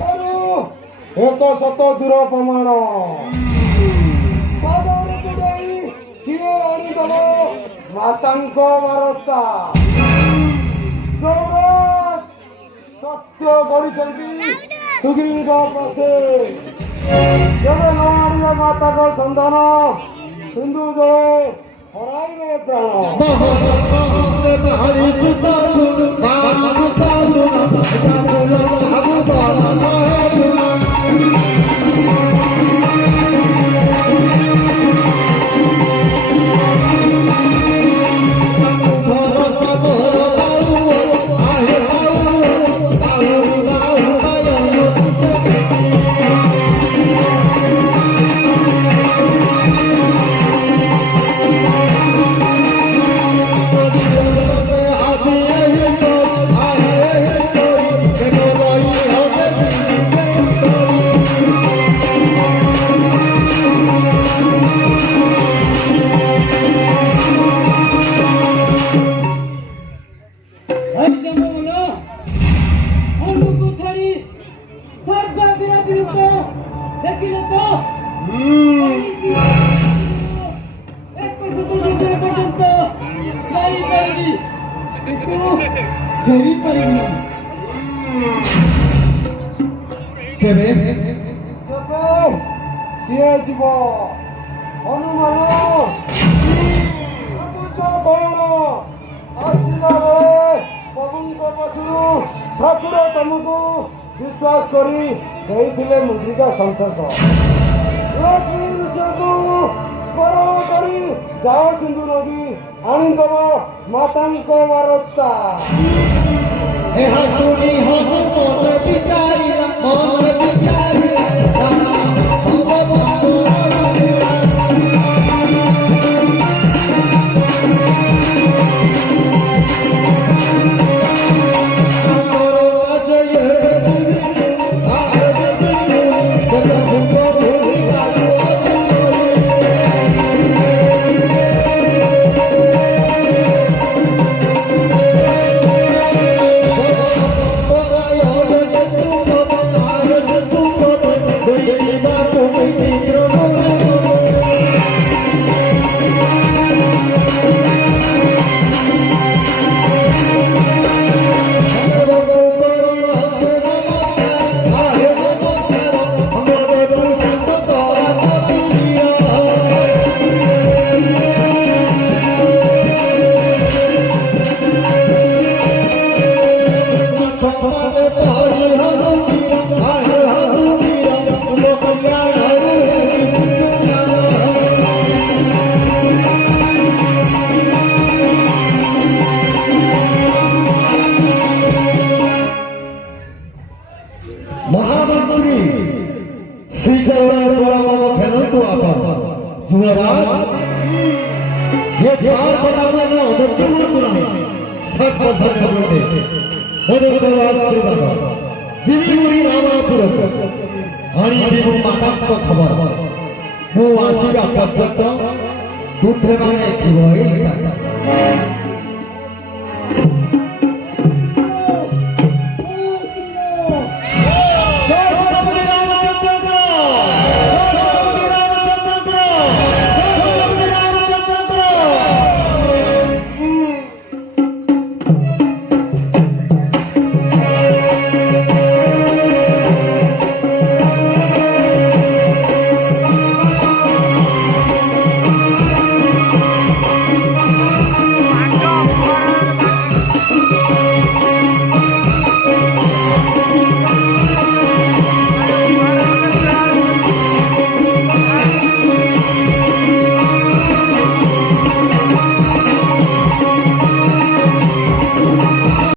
ଏକ ଶତ ଦୂର ପ୍ରମାଣ କିଏ ଆଣିଦବ ମାତାଙ୍କ ବାରତା ସତ୍ୟ କରିଛନ୍ତି ସୁଗୀଙ୍କ ପାଶେ କେବେ ନ ଆଣିଲେ ମାତାଙ୍କ ସନ୍ଧାନ ସିନ୍ଧୁ ଜଳେ ହରାଇବେ କିଏ ଯିବ ହନୁମାନ ବଣ ଆସିଲା ବେଳେ ପ୍ରଭୁଙ୍କ ପାଖରୁ ଠାକୁର ତମକୁ ବିଶ୍ୱାସ କରି ଦେଇଥିଲେ ମୁଦ୍ରିକା ସନ୍ତୋଷ ସ୍ମରଣ କରି ଯାଅ ସିନ୍ଧୁ ନଦୀ ଆଣିଦବ ମାତାଙ୍କ ବାରତା ଏହା ଶୁଣି ହନୁମାନ ବିଚାରିଲା ମନରେ ବିଚାରିଲା ये चार बनाना ना उधर क्यों तुला सब पसंद करते उधर दरवाज खुला जिनी मुरी रामापुर आणि बिबू माता को खबर वो आशीर्वाद करता तू ठेवाने जीवोई